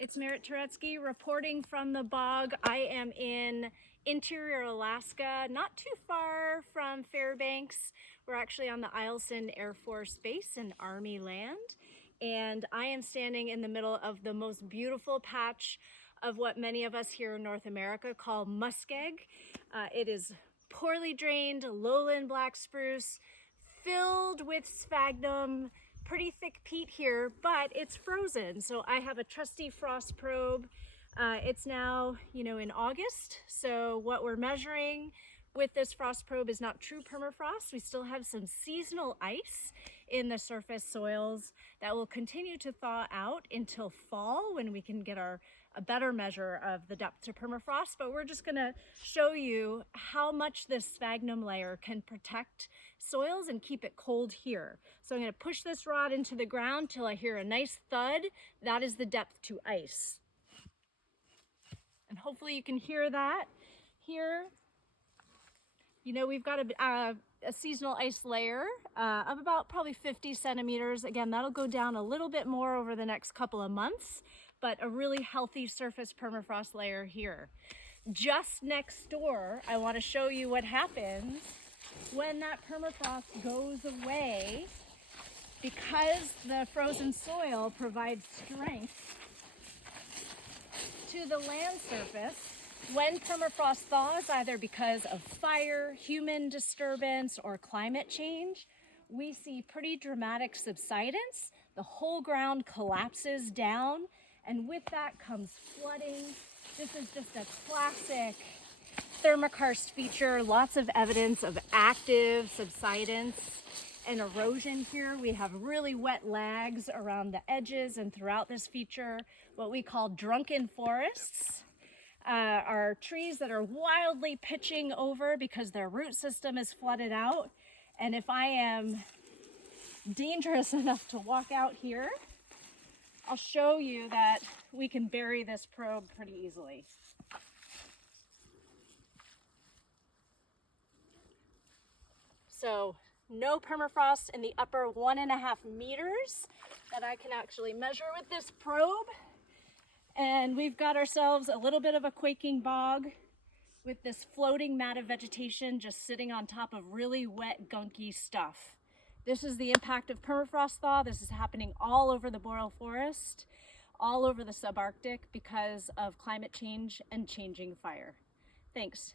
It's Merritt Turetsky reporting from the bog. I am in interior Alaska, not too far from Fairbanks. We're actually on the Eielson Air Force Base in Army land. And I am standing in the middle of the most beautiful patch of what many of us here in North America call muskeg. It is poorly drained lowland black spruce, filled with sphagnum, pretty thick peat here, but it's frozen. So I have a trusty frost probe. It's now, in August. So what we're measuring with this frost probe is not true permafrost. We still have some seasonal ice in the surface soils that will continue to thaw out until fall, when we can get a better measure of the depth to permafrost. But we're just gonna show you how much this sphagnum layer can protect soils and keep it cold here. So I'm gonna push this rod into the ground till I hear a nice thud. That is the depth to ice. And hopefully you can hear that here. We've got a seasonal ice layer of about probably 50 centimeters. Again, that'll go down a little bit more over the next couple of months, but a really healthy surface permafrost layer here. Just next door, I want to show you what happens when that permafrost goes away, because the frozen soil provides strength to the land surface. When permafrost thaws, either because of fire, human disturbance, or climate change, we see pretty dramatic subsidence. The whole ground collapses down, and with that comes flooding. This is just a classic thermokarst feature. Lots of evidence of active subsidence and erosion here. We have really wet lags around the edges and throughout this feature, what we call drunken forests. Are trees that are wildly pitching over because their root system is flooded out. And if I am dangerous enough to walk out here, I'll show you that we can bury this probe pretty easily. So no permafrost in the upper 1.5 meters that I can actually measure with this probe. And we've got ourselves a little bit of a quaking bog with this floating mat of vegetation just sitting on top of really wet, gunky stuff. This is the impact of permafrost thaw. This is happening all over the boreal forest, all over the subarctic, because of climate change and changing fire. Thanks.